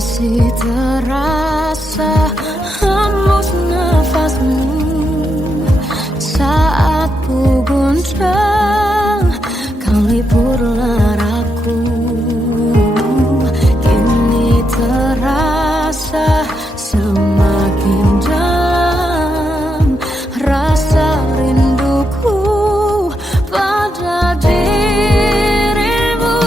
Masih terasa hembus nafasmu saat ku goncang, kau liburlah aku. Kini terasa semakin dalam rasa rinduku pada dirimu.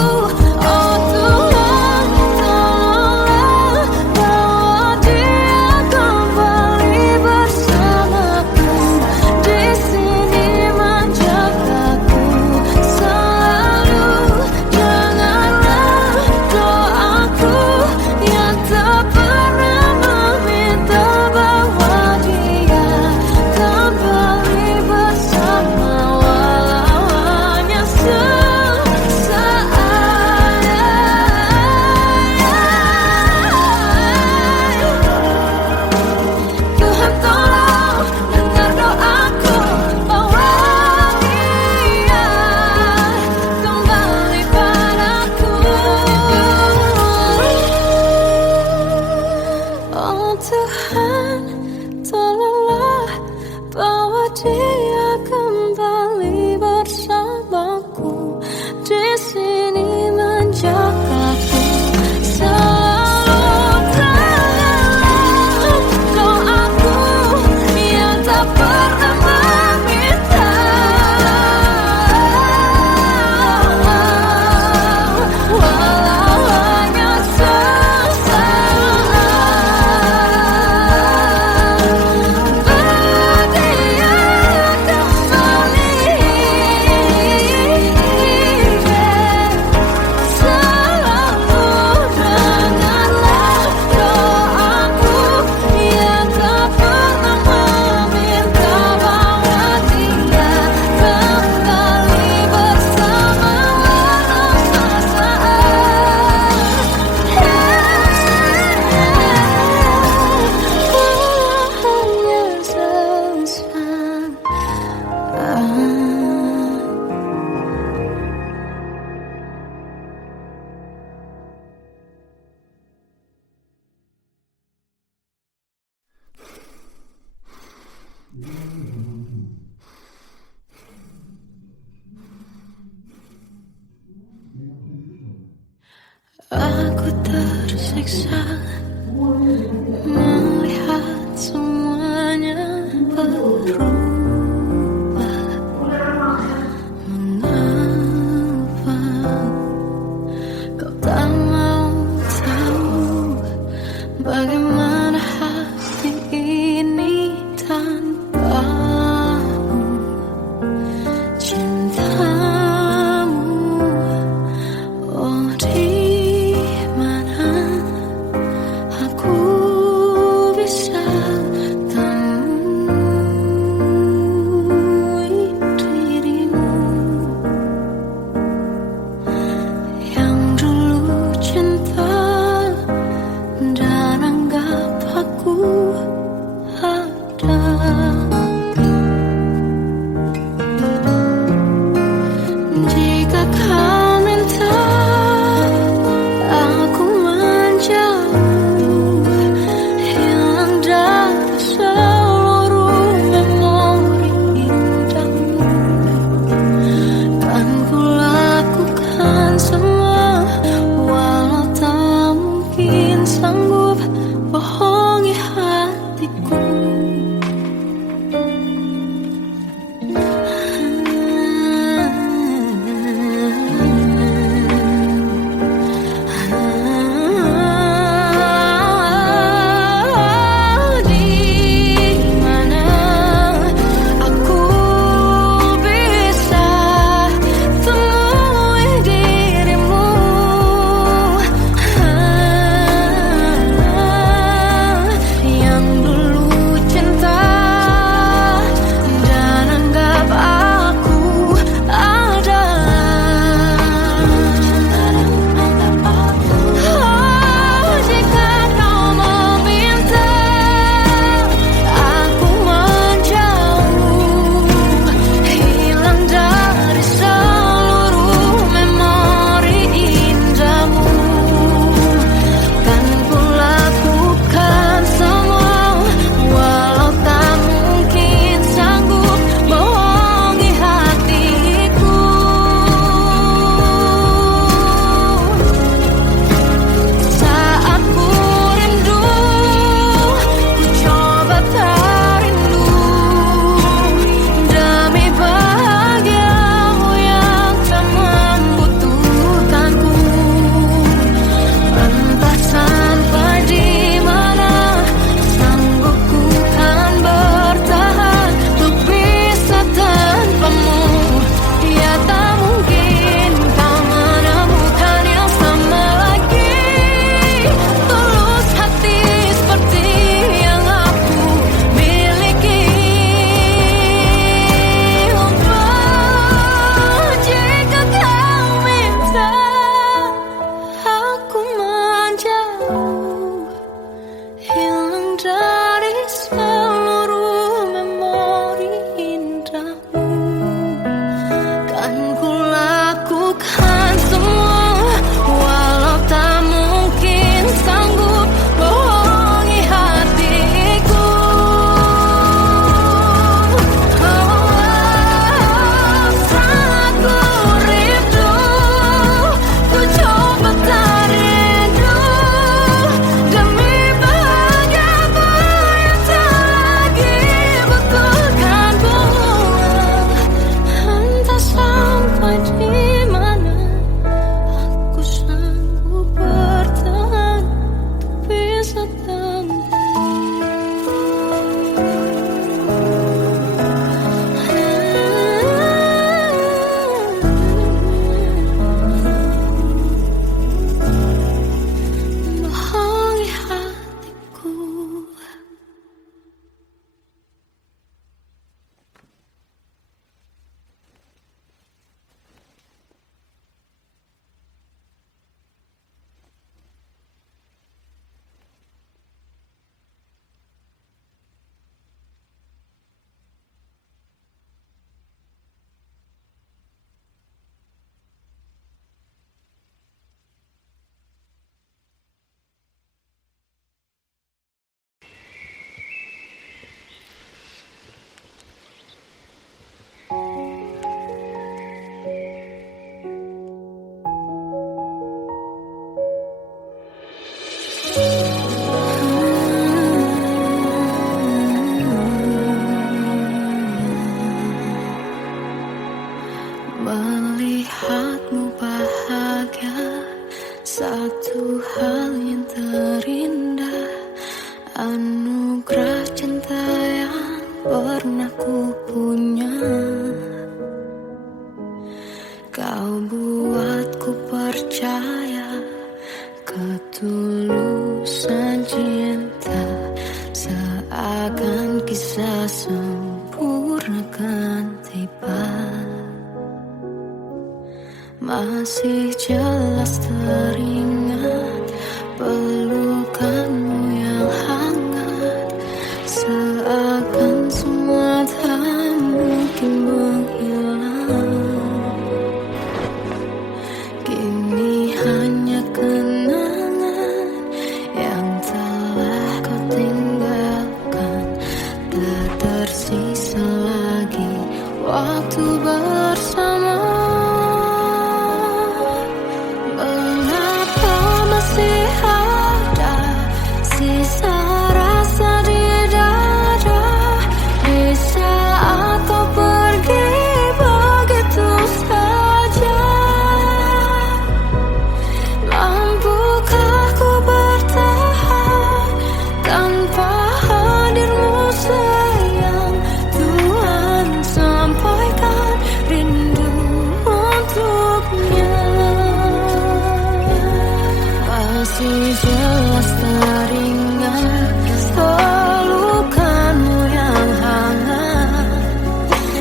Oh Tuhan, tolonglah bawa dia kembali bersamaku. Di sini menjagaku selalu. Janganlah doaku yang tak pernah meminta bawa dia kembali bersama, walau hanya sesaat. Tuhan tolong dengar doaku, bawa dia kembali padaku. Oh Tuhan, tolonglah bawa dia kembali bersamaku. Di sini menjagaku selalu. Janganlah doaku yang tak pernah meminta, walau hanya sesaat. Berdia kembali selalu. Dengarlah doaku yang tak pernah meminta, bawa dia kembali bersama, walau sesaat. Hanya sesaat. Aku tersiksa melihat semuanya berubah. Mengapa kau tak mau tahu bagaimana hati ini tanpamu? Cintamu, oh di mana aku bisa temui dirimu yang dulu cinta dan anggap aku ada. Jika kau minta aku menjauh, hilang dari seluruh memori indahmu, kan ku lakukan semua, walau tak mungkin sanggup bohongi hatiku. Di mana aku bisa temui dirimu? bisa sempurnakan tiba. Masih jelas teringat pelukanmu yang hangat, seakan semua tak mungkin menghilang. Kini hanya kenangan yang telah kau tinggalkan, tak tersisa lagi waktu bersama. Mengapa masih ada sisa rasa di dada di saat kau pergi begitu saja? Mampukah ku bertahan tanpa hadirmu sayang? Tuhan, sampaikan rindu untuknya. Masih jelas teringat pelukanmu yang hangat,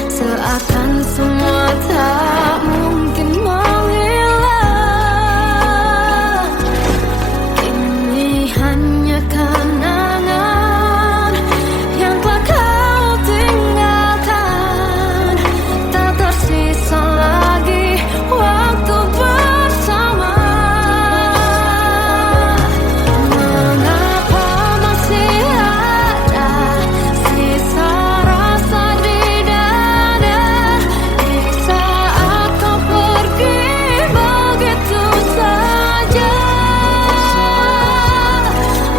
seakan semua tak mungkin menghilang. Ini hanya kenangan yang telah kau tinggalkan, tak tersisa lagi waktu bersama. Mengapa masih ada sisa rasa di dada di saat kau pergi begitu saja?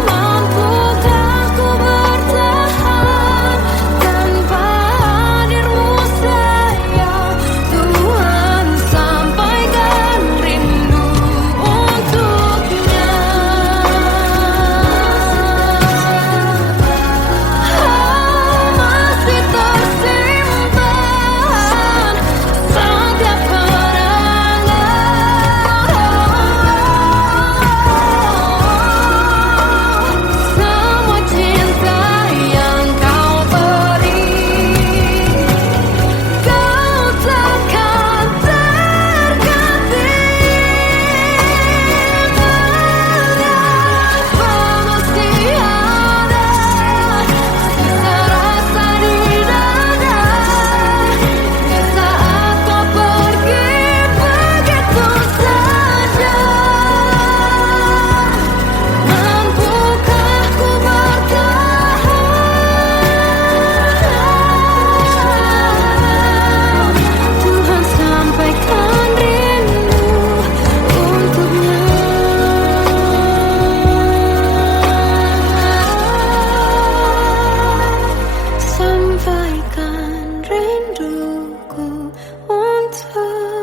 Mampukah ku bertahan tanpa hadirmu sayang? Tuhan, sampaikan rindu untuknya. Masih tersimpan setiap kenangan, semua cinta yang kau beri, kau takkan terganti. Mengapa masih ada sisa rasa di dada di saat kau pergi begitu saja? Mampukah ku bertahan? Tuhan, sampaikan rindu untuknya. Sampaikan rinduku untuknya.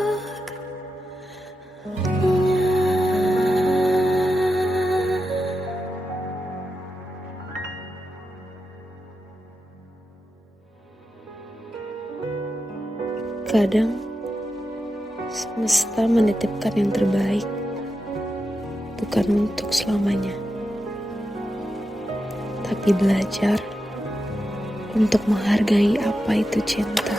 Kadang semesta menitipkan yang terbaik, bukan untuk selamanya, tapi belajar untuk menghargai apa itu cinta.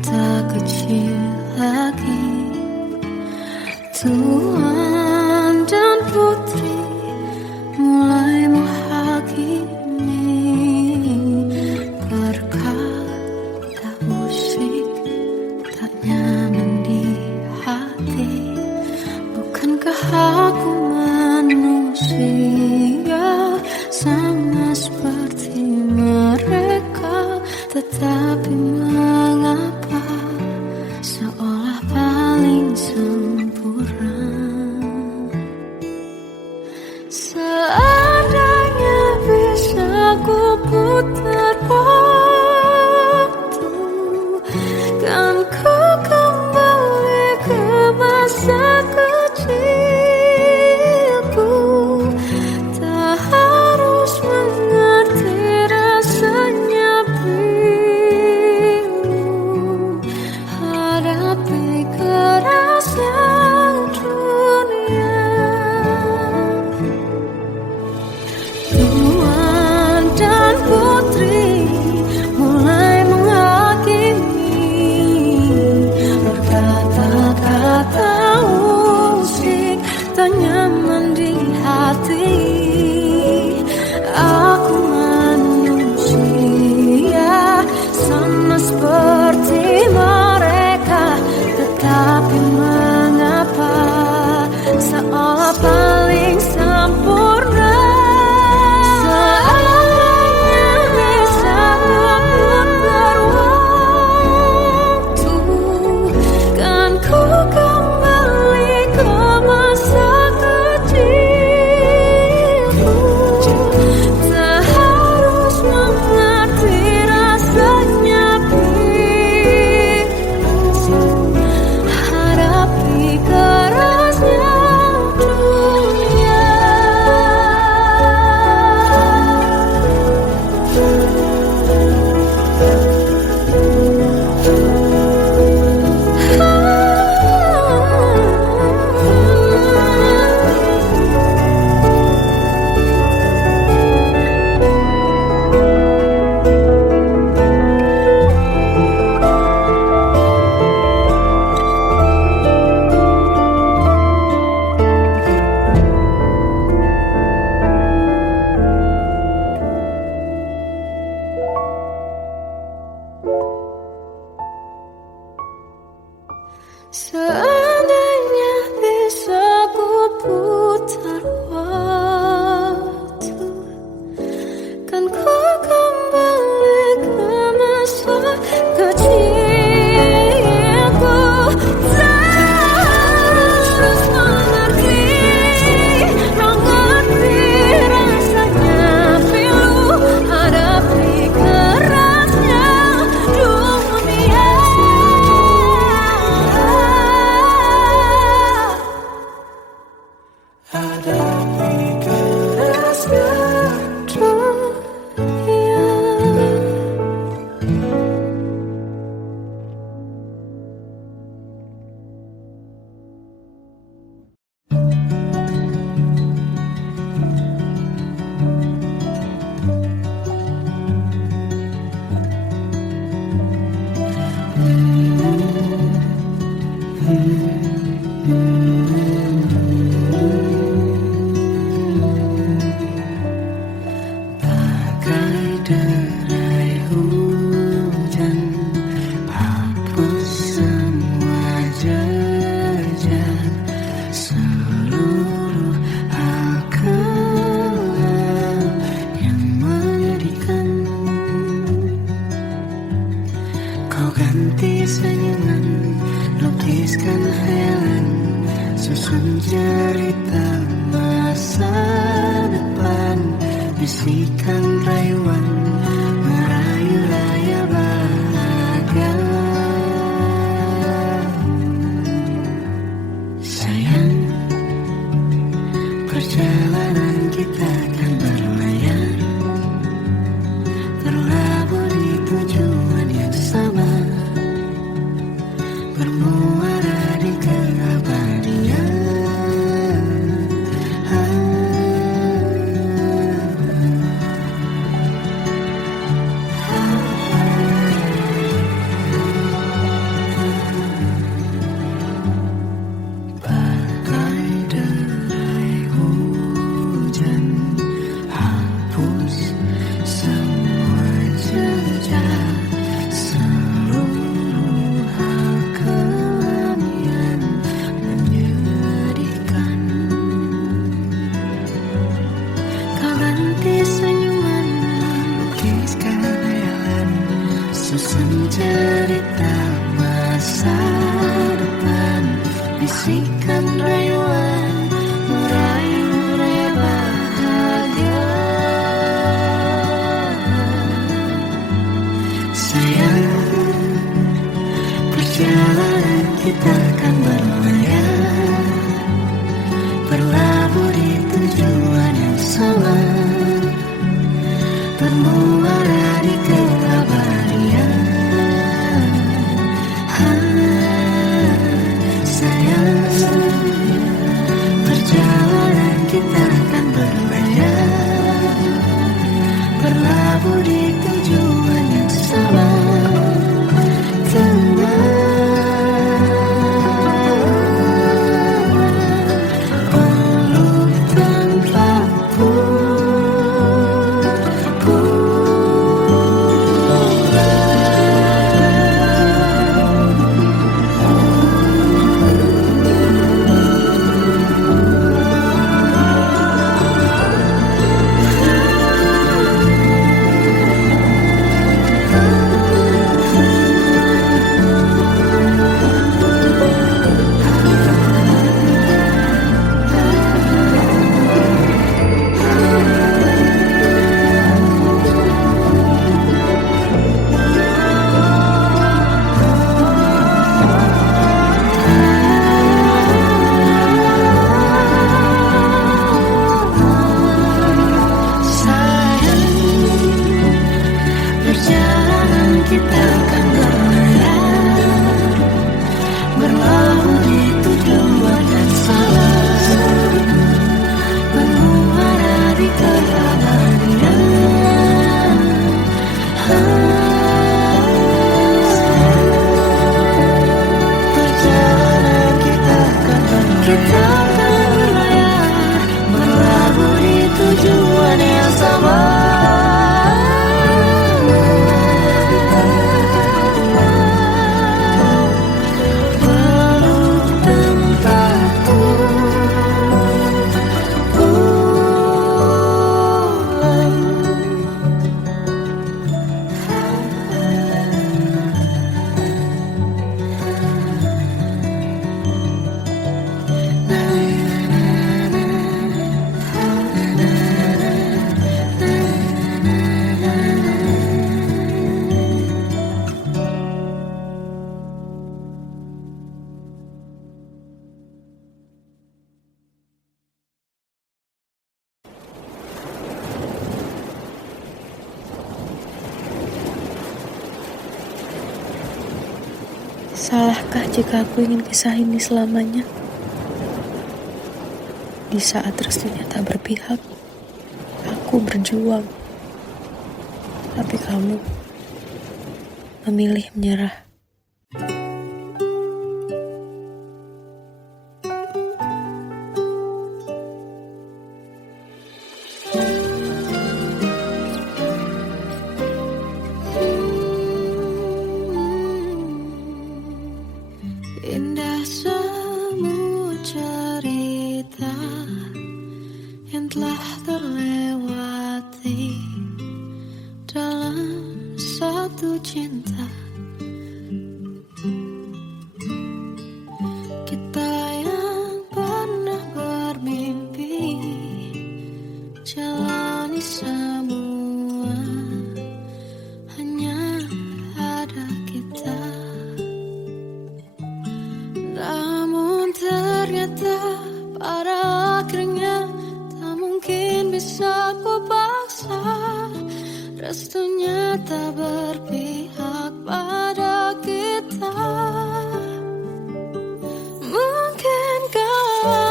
tak kecil lagi. Tuan dan putri mulai menghakimi berkata musik tak nyaman di hati. Bukankah aku manusia sama seperti mereka, tetapi mengapa seolah paling sempurna? Seandainya bisa ku putar waktu, kan ku kembali ke masa kecilku. Tak harus mengerti rasanya bingung hadapi kerasnya dunia. Tuan dan putri mulai menghakimi berkata-kata musik tak nyaman di hati. Aku manusia sama seperti mereka, tetapi mengapa seolah paling sempurna? Seandainya bisa memutar waktu, kan ku kembali ke masa kecilku. Tak harus mengerti rasanya bingung hadapi kerasnya dunia. Seandainya bisa ku putar waktu, kan ku kembali ke masa kecilku. Tak harus mengerti rasanya pilu hadapi kerasnya dunia. Hadapi kerasnya dunia. Bagai derai hujan, hapus semua jejak seluruh akal yang menyedihkan. Kau ganti senyuman, lukiskan hayalan, susun cerita masa depan. Bisikan rayuan, merayu raya bahagia. Sayang, perjalanan kita kan berlayar, terlabur di tujuan yang sama, bermuara di keabadian. tuliskan hayalan, susun cerita masa depan, bisikan rayuan merayu raya bahagia. Sayang, perjalanan kita akan berlayar, berlabuh di tujuan yang sama, bermuara di keabadian. Sayang, perjalanan kita akan berlayar, berlabuh di tujuan yang sama. Kita akan berlayar, berlabuh di tujuan yang sama, bermuara di keabadian. Perjalanan kita akan berlayar, berlabuh di tujuan yang sama. Salahkah jika aku ingin kisah ini selamanya? Di saat restunya tak berpihak, aku berjuang. Tapi kamu memilih menyerah. Indah semua cerita yang telah terlewati dalam satu cinta. Kita yang pernah bermimpi jalani semua, hanya ada kita. Namun ternyata pada akhirnya tak mungkin bisa ku paksa, restunya tak berpihak pada kita. Mungkinkah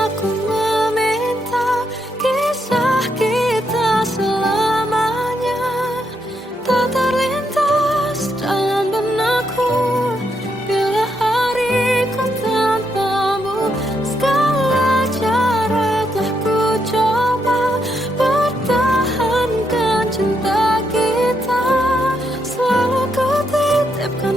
aku meminta kisah kita selamanya tak terlintas dalam benakku bila hariku tanpamu. Segala cara telah ku coba pertahankan cinta kita, selalu ku titipkan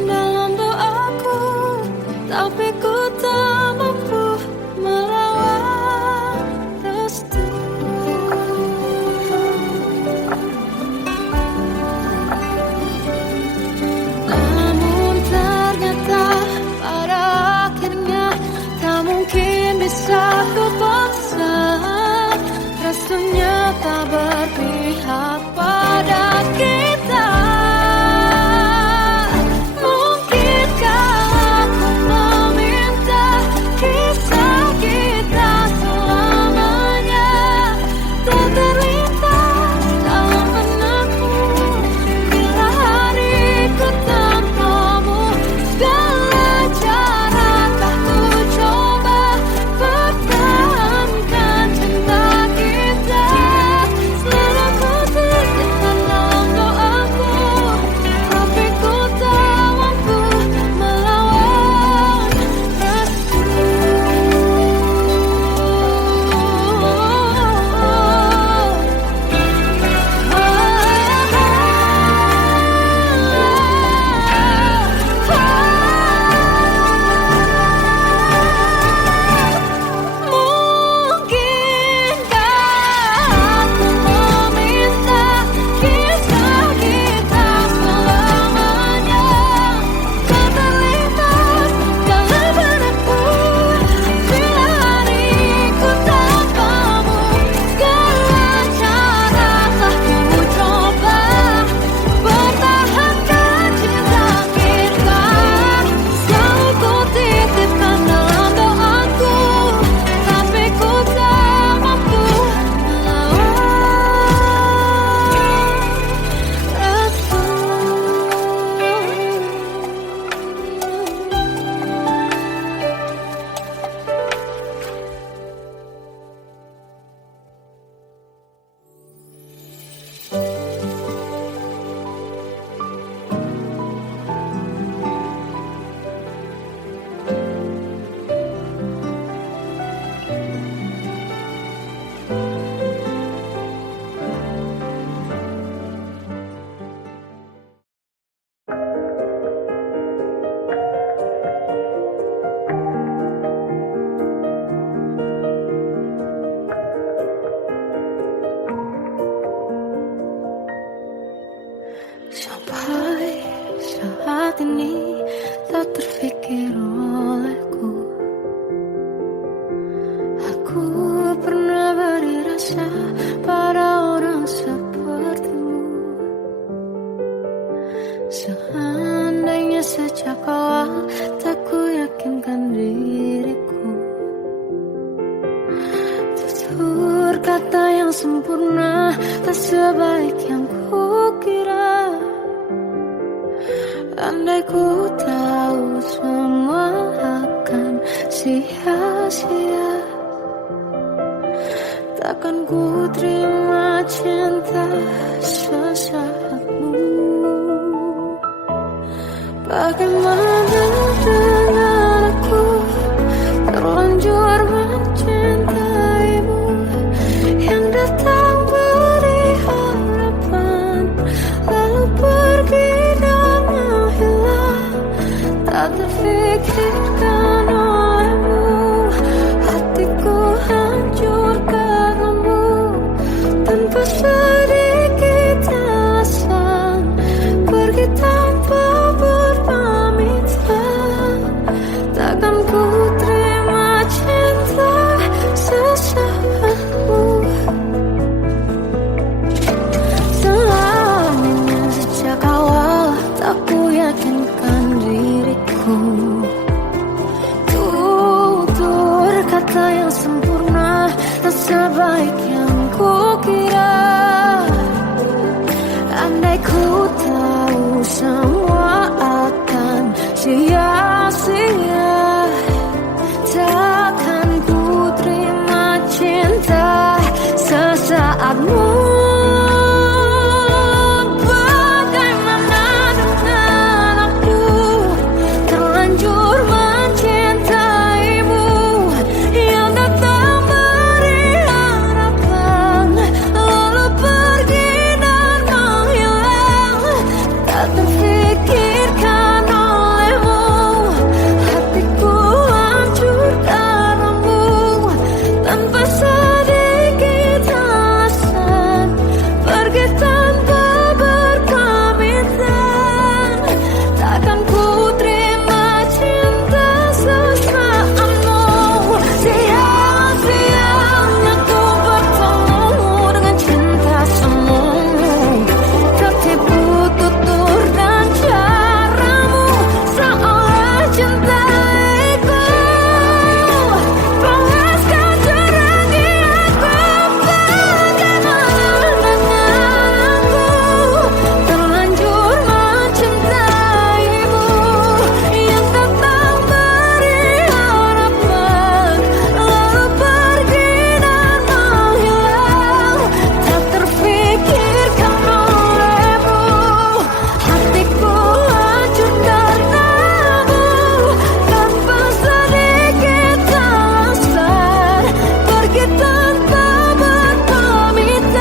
saat ini tak terfikir olehku. Aku pernah beri rasa pada orang sepertimu. Seandainya sejak awal tak ku yakinkan diriku. Tutur kata yang sempurna tak sebaik yang kukira. Andai ku tahu semua akan sia-sia, takkan ku terima cinta sesaatmu. Bagaimana dengan aku terlanjur mencintaimu, yang datang beri harapan lalu pergi dan menghilang, tak terfikirkan olehmu. Hatiku hancur karenamu tanpa sedikit alasan, pergi tanpa berpamitan. Takkan ku terima cinta sesaatmu. Selamanya sejak awal tak ku yakinkan diriku. Tutur kata yang sempurna tak sebaik yang kukira. Andai ku tahu semua akan sia-sia, takkan ku terima cinta sesaatmu. Bagaimana dengan aku terlanjur mencintaimu, yang datang beri harapan lalu pergi dan menghilang, tak terfikirkan olehmu. Hatiku hancur karenamu tanpa sedikit alasan, pergi tanpa berpamitan. Takkan ku terima cinta sesaatmu. Sia-sia aku bertemu dengan cinta semu, tertipu tutur dan caramu, seolah cintaiku panaskan cerah di aku. Bagaimana dengan aku terlanjur mencintaimu, yang datang beri harapan lalu pergi dan menghilang, tak terfikirkan olehmu. Hatiku hancur karenamu tanpa sedikit alasan, pergi tanpa berpamitan.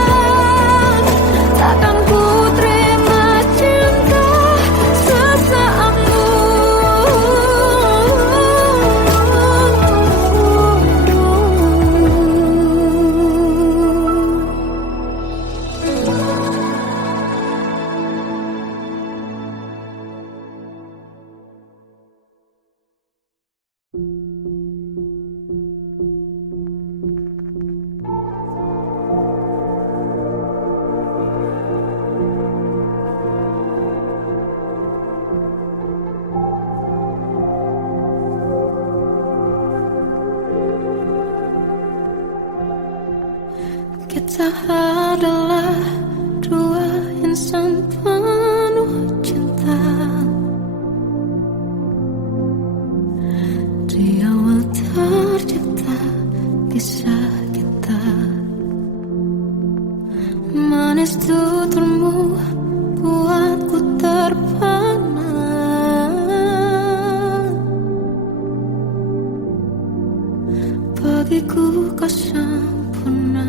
Takkan ku terima cinta sesaatmu. Kita adalah dua insan penuh cinta. Di awal tercipta kisah kita, manis tuturmu buatku terpana. Bagiku kau sempurna.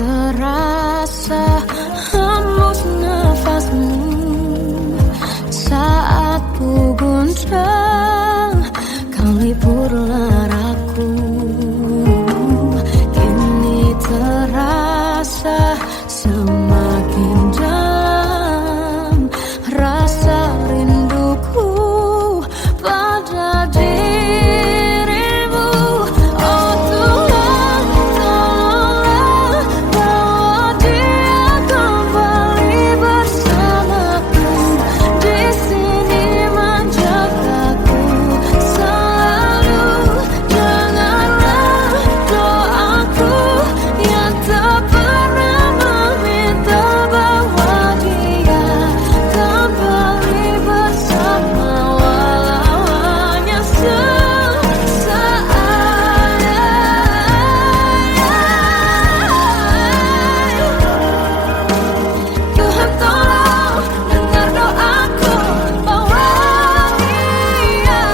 terasa hembus nafasmu saat ku guncang, kau liburlah raku. Kini terasa semakin dalam rasa rinduku pada dirimu. Oh Tuhan, tolonglah bawa dia kembali bersamaku. Di sini menjagaku selalu. Janganlah doaku yang tak pernah meminta bawa dia kembali bersama, walau hanya sesaat. Tuhan tolong dengar doaku, bawa dia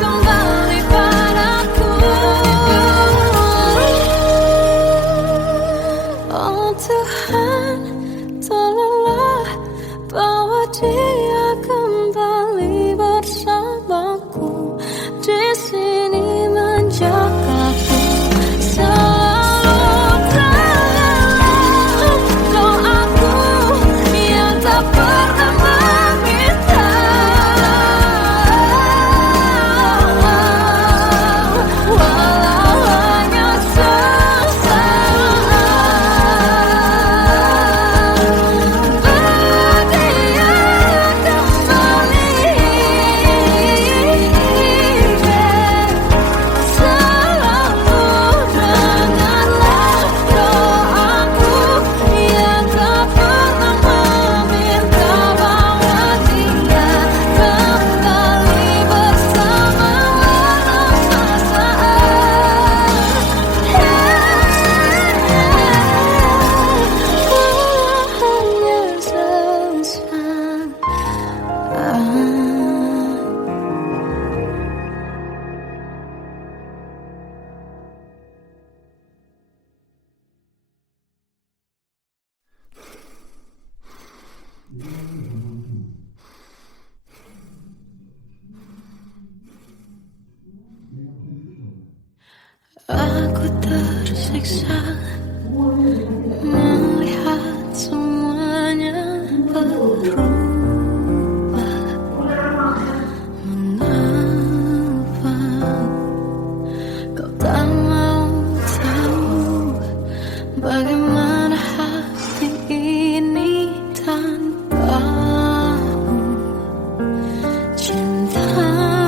kembali padaku. Oh Tuhan, tolonglah bawa dia kembali bersamaku. Di sini menjagaku selalu. Janganlah doaku yang tak pernah meminta, walau hanya sesaat. Berdia kembali selalu. Dengarlah doaku yang tak pernah meminta, bawa dia kembali bersama, walau sesaat. Hanya sesaat. Aku tersiksa melihat semuanya berubah. Mengapa kau tak mau tahu bagaimana hati ini tanpamu? Cintamu,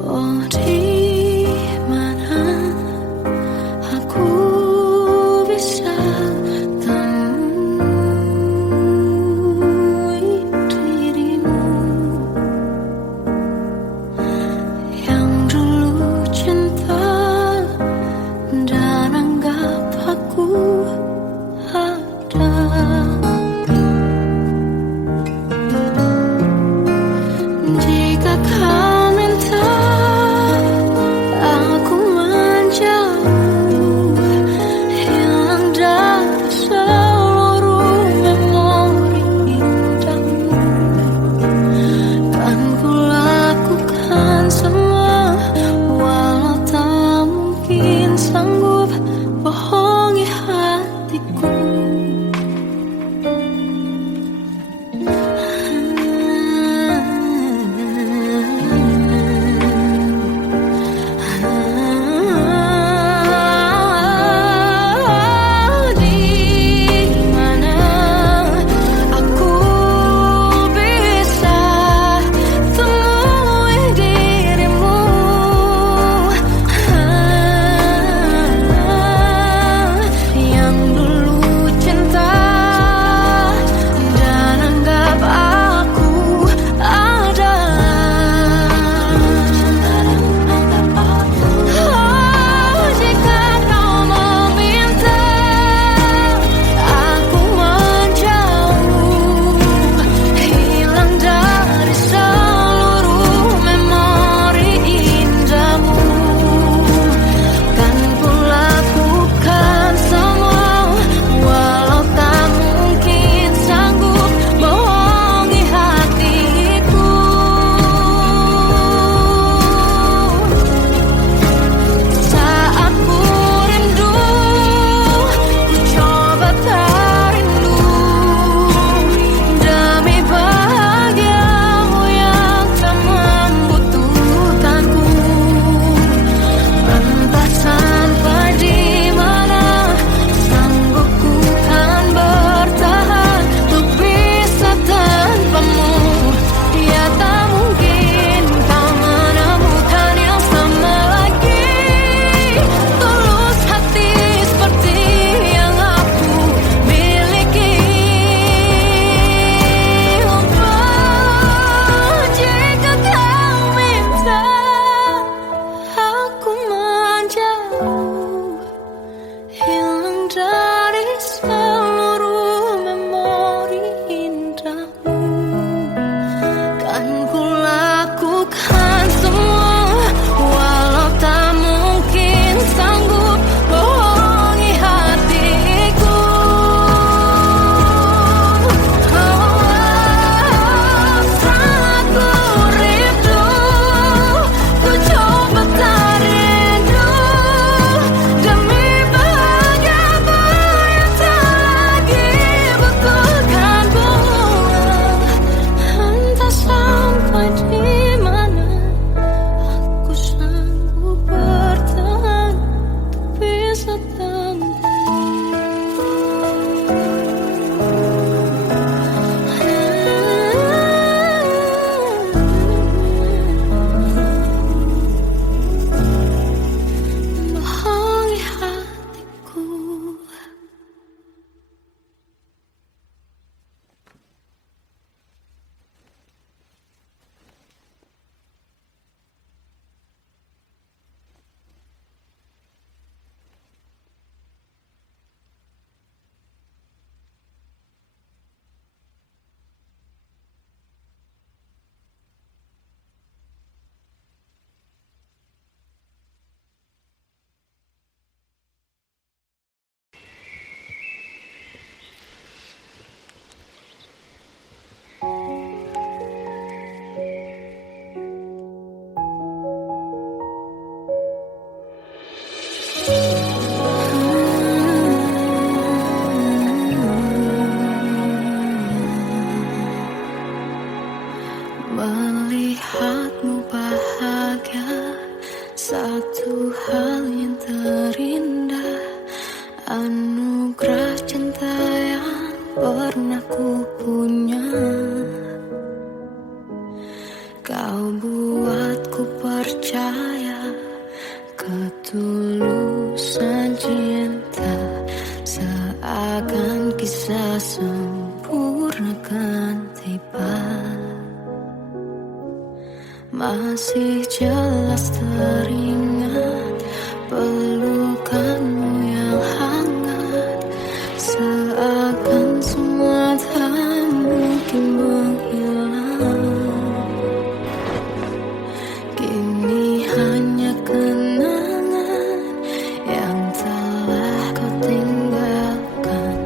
oh di mana aku bisa temui dirimu yang dulu cinta dan anggap Anugerah cinta yang pernah ku punya, kau buatku percaya ketulusan cinta, seakan kisah sempurna kan tiba. Masih jelas teringat pelukanmu yang hangat, seakan semua tak mungkin menghilang. Kini hanya kenangan yang telah kau tinggalkan,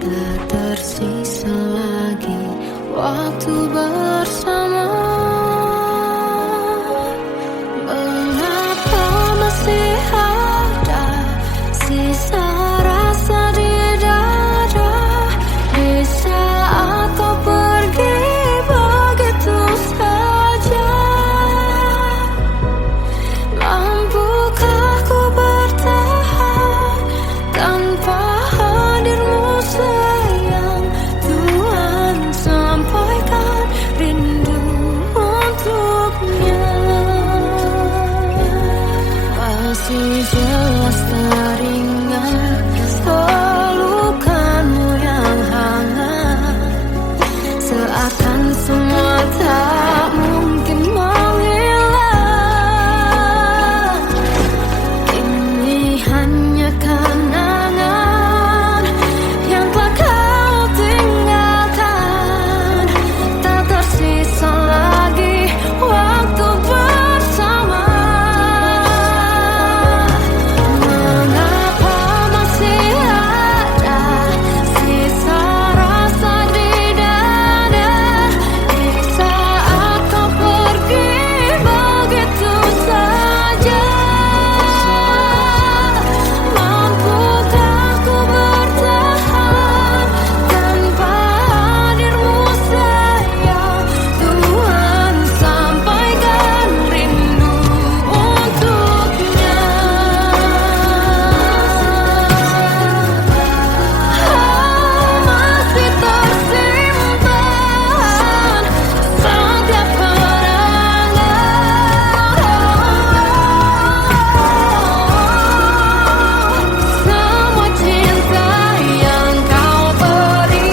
tak tersisa lagi waktu bersama. Mengapa masih ada sisa rasa di dada, di saat kau pergi begitu saja? Mampukah ku bertahan tanpa hadirmu sayang? Tuhan sampaikan rindu untuknya. Masih jelas teringat pelukanmu yang hangat, seakan semua tak mungkin menghilang. Kini hanya kenangan yang telah kau tinggalkan, tak tersisa lagi waktu bersama. Mengapa masih ada sisa rasa di dada, di saat kau pergi begitu saja? Mampukah ku bertahan tanpa hadirmu sayang? Tuhan sampaikan rindu untuknya. Masih tersimpan setiap kenangan, semua cinta yang kau beri,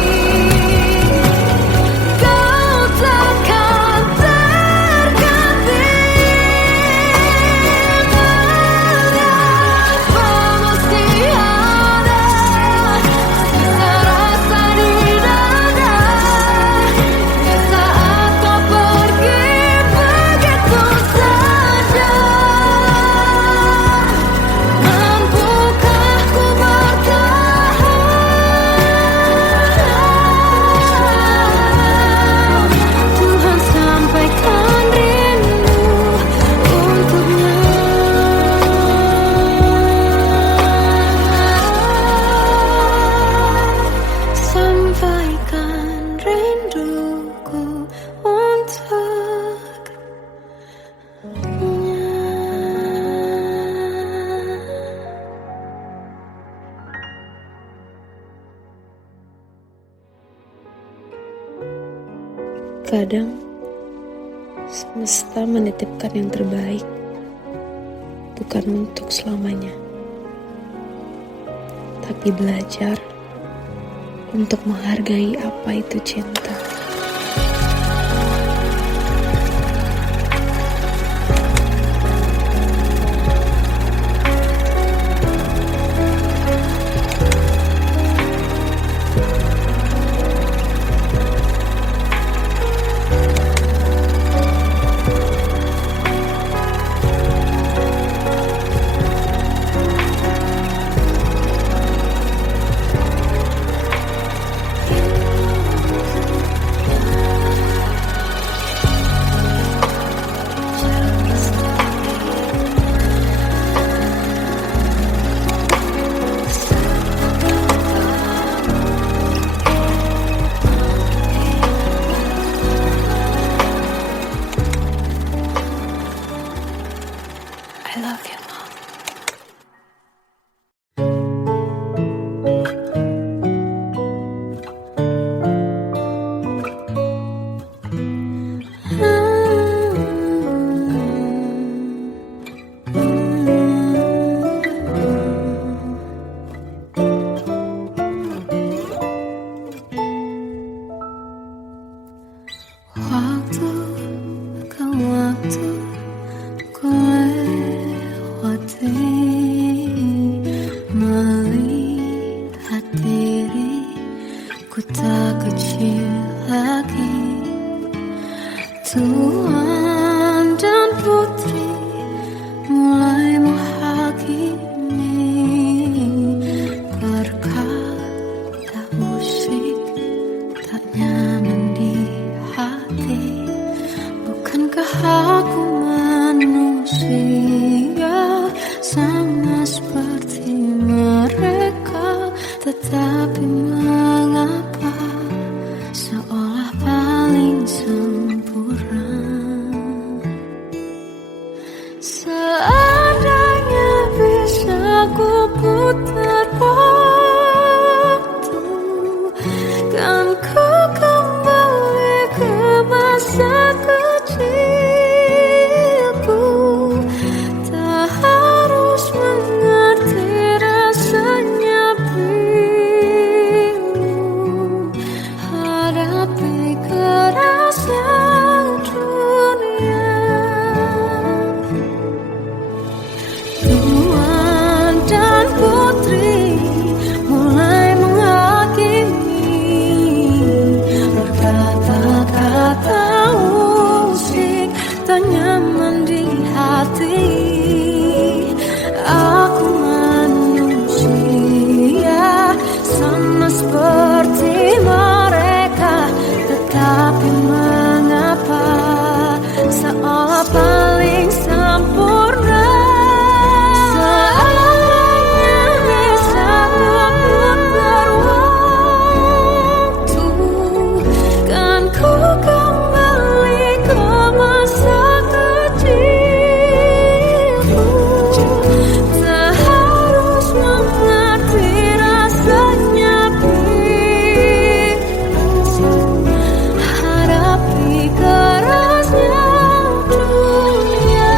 kau takkan terganti. Mengapa masih ada sisa rasa di dada, di saat kau pergi begitu saja? Mampukah ku bertahan? Tuhan sampaikan rindu untuknya. Sampaikan rinduku untuknya. Kadang semesta menitipkan yang terbaik, bukan untuk selamanya, tapi belajar untuk menghargai apa itu cinta. tak kecil lagi. Tuan dan putri mulai menghakimi. Berkata musik tak nyaman di hati. Bukankah aku manusia sama seperti mereka? Tetapi mengapa seolah paling sempurna? Seandainya bisa ku putar waktu, kan ku kembali ke masa kecilku. Tak harus mengerti rasanya bingung hadapi kerasnya dunia. Tuan dan putri mulai menghakimi. Berkata-kata musik tak nyaman di hati. Aku manusia sama seperti mereka. Tetapi mengapa seolah paling sempurna? Seandainya bisa memutar waktu, kan ku kembali ke masa kecilku. Tak harus mengerti rasanya bingung hadapi kerasnya dunia.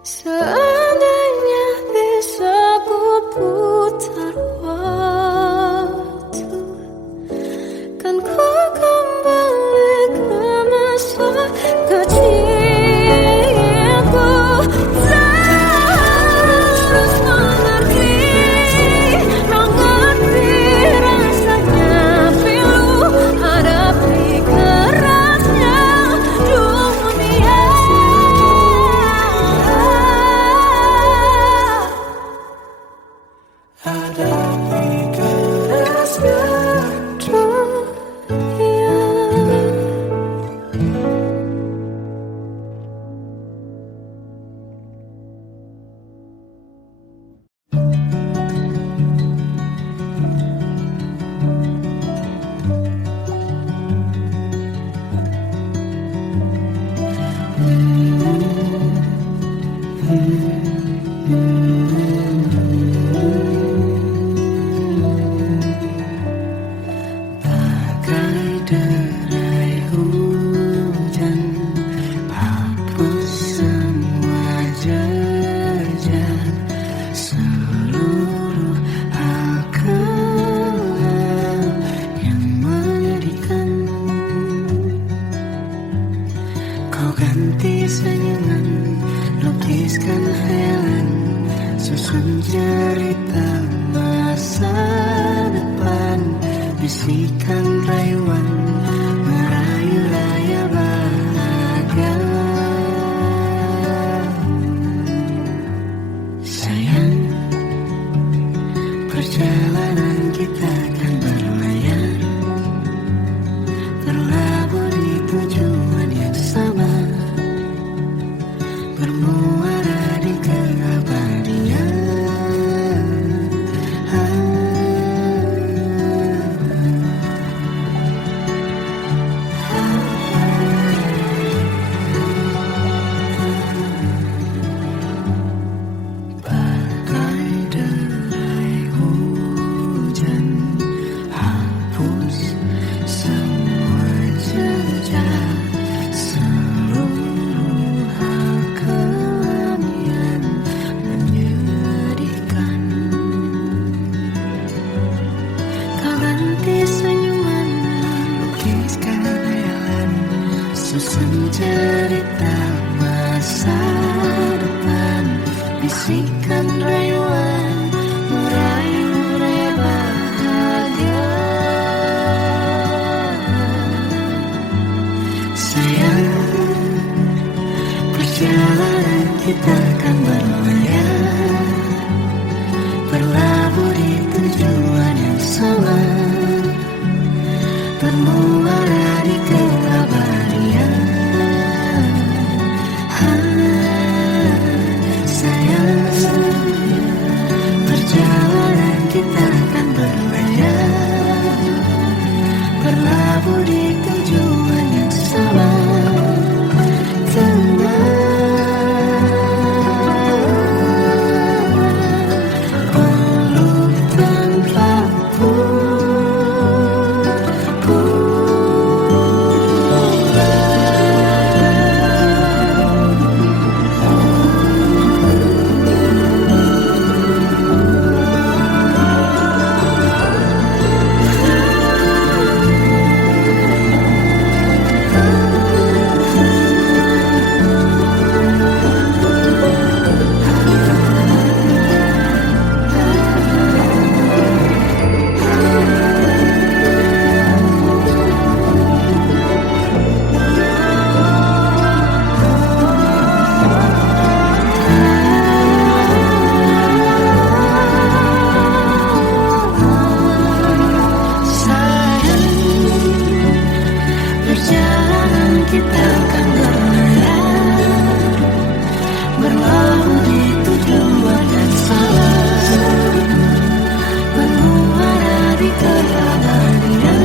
Seandainya bisa ku putar waktu, kan ku kembali ke masa kecilku. Tak harus mengerti rasanya pilu hadapi kerasnya dunia. Hadapi kerasnya dunia. Bagai derai hujan, hapus semua jejak seluruh hal kelam yang menyedihkan. Kau ganti senyuman, lukiskan hayalan, susun cerita masa depan. Bisikan rayuan, merayu raya bahagia. Sayang, perjalanan kita akan berlayar, terlabur di tujuan yang sama, bermuara di keabadian. susun cerita masa depan, bisikan rayuan merayu raya bahagia. Sayang, perjalanan kita akan berlayar, berlabuh di tujuan yang sama, bermuara di keabadian. Sayang, perjalanan kita akan berlayar, berlabuh di tujuan yang sama. Kita akan berlayar, berlabuh di tujuan yang sama, bermuara di keabadian.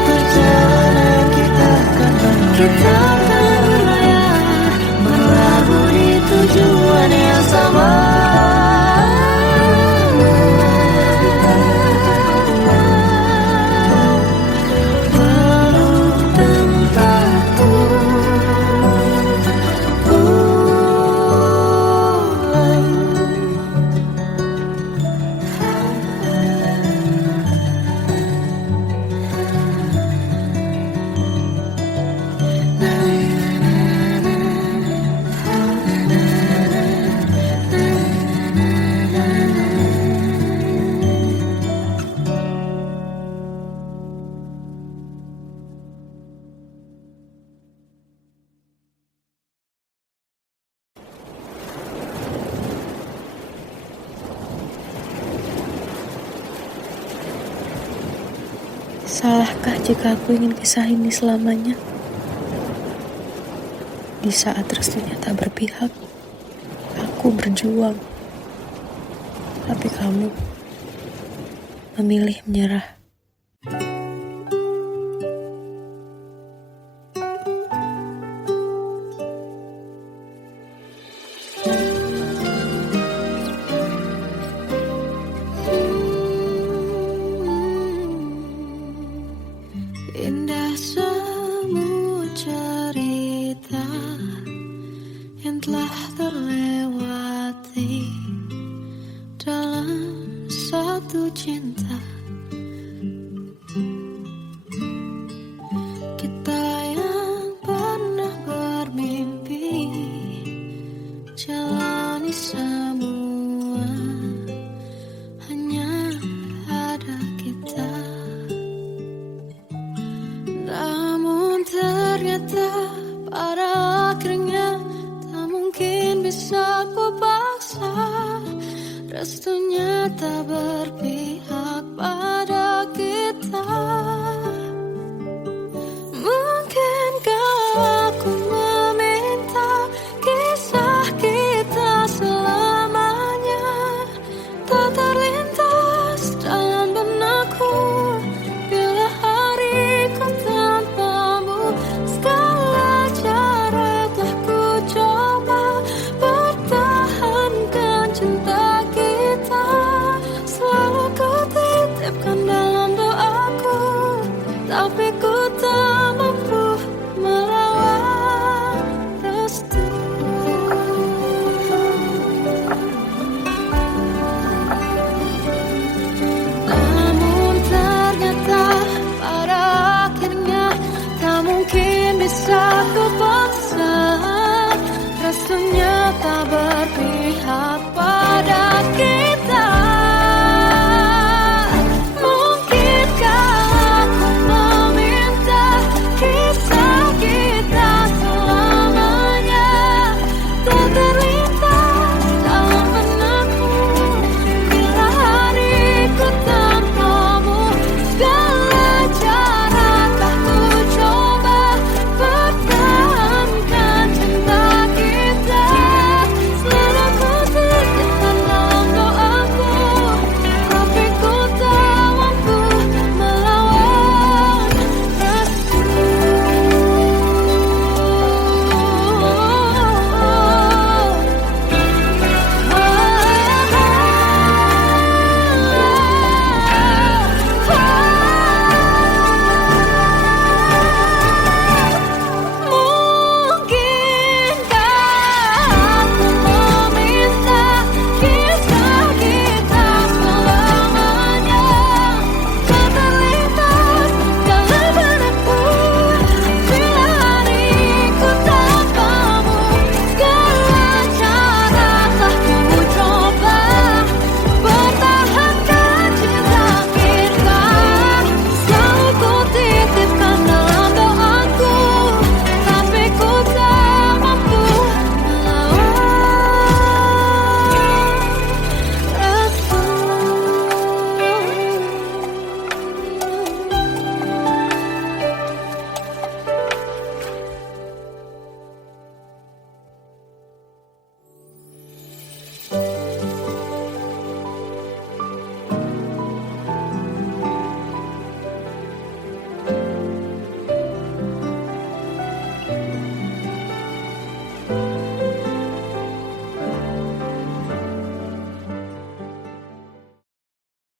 Perjalanan kita akan berlayar, berlabuh di tujuan yang sama. Salahkah jika aku ingin kisah ini selamanya? Di saat restunya tak berpihak, aku berjuang. Tapi kamu memilih menyerah. Indah semua cerita yang telah terlewati dalam satu cinta. Kita yang pernah bermimpi jalani semua, hanya ada kita. Namun ternyata pada akhirnya tak mungkin bisa ku paksa, restunya tak berpihak pada kita. Mungkinkah aku meminta kisah kita selamanya tak terlintas dalam benakku bila hariku tanpamu. Segala cara telah ku coba pertahankan cinta kita, selalu ku titipkan.